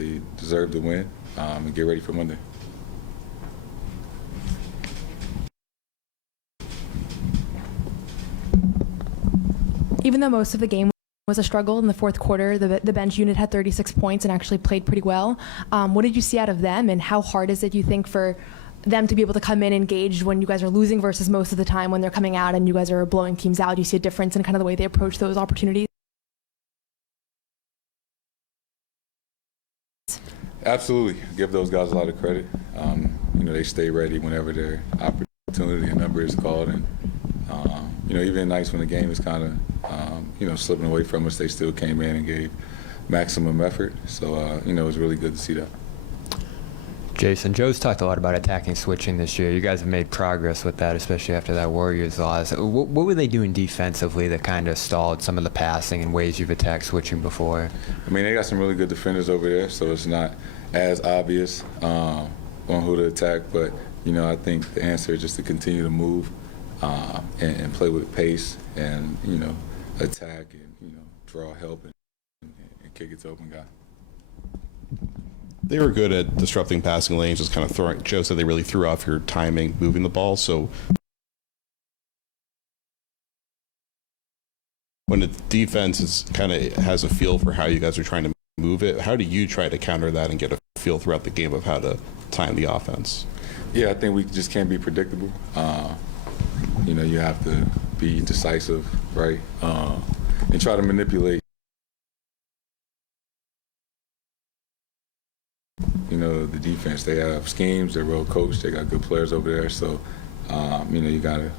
they deserve to win and get ready for Monday. Even though most of the game was a struggle in the fourth quarter, the bench unit had 36 points and actually played pretty well. What did you see out of them, and how hard is it, you think, for them to be able to come in engaged when you guys are losing versus most of the time when they're coming out and you guys are blowing teams out? Do you see a difference in kind of the way they approach those opportunities? Absolutely. Give those guys a lot of credit. They stay ready whenever their opportunity and number is called. And, even nights when the game is kind of, slipping away from us, they still came in and gave maximum effort. So, it was really good to see that. Jason, Joe's talked a lot about attacking switching this year. You guys have made progress with that, especially after that Warriors loss. What were they doing defensively that kind of stalled some of the passing and ways you've attacked switching before? They got some really good defenders over there, so it's not as obvious on who to attack. But, I think the answer is just to continue to move and play with pace and, attack and, draw help and kick it to open guy. They were good at disrupting passing lanes, just kind of throwing. Joe said they really threw off your timing moving the ball. So when the defense is kind of has a feel for how you guys are trying to move it, how do you try to counter that and get a feel throughout the game of how to time the offense? Yeah, I think we just can't be predictable. You have to be decisive, right, and try to manipulate. The defense. They have schemes. They're well coached. They got good players over there. So, you gotta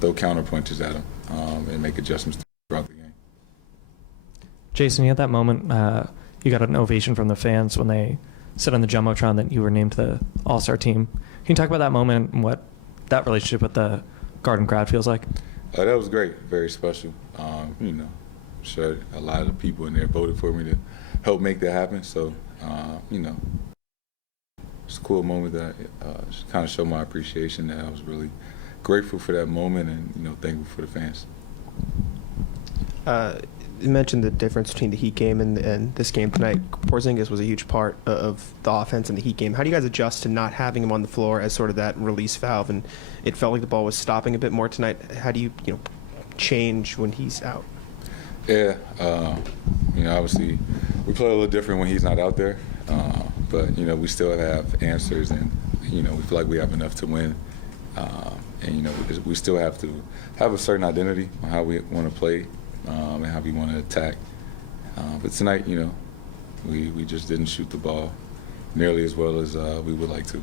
throw counter punches at them and make adjustments throughout the game. Jason, you had that moment. You got an ovation from the fans when they said on the jumbotron that you were named to the All-Star team. Can you talk about that moment and what that relationship with the Garden crowd feels like? That was great. Very special. Sure, a lot of the people in there voted for me to help make that happen. So, it's a cool moment that just kind of showed my appreciation, that I was really grateful for that moment and, thankful for the fans. You mentioned the difference between the Heat game and this game tonight. Porzingis was a huge part of the offense in the Heat game. How do you guys adjust to not having him on the floor as sort of that release valve? And it felt like the ball was stopping a bit more tonight. How do you change when he's out? Yeah, obviously we play a little different when he's not out there, but we still have answers, and we feel like we have enough to win, and we still have to have a certain identity on how we want to play and how we want to attack. But tonight, we just didn't shoot the ball nearly as well as we would like to.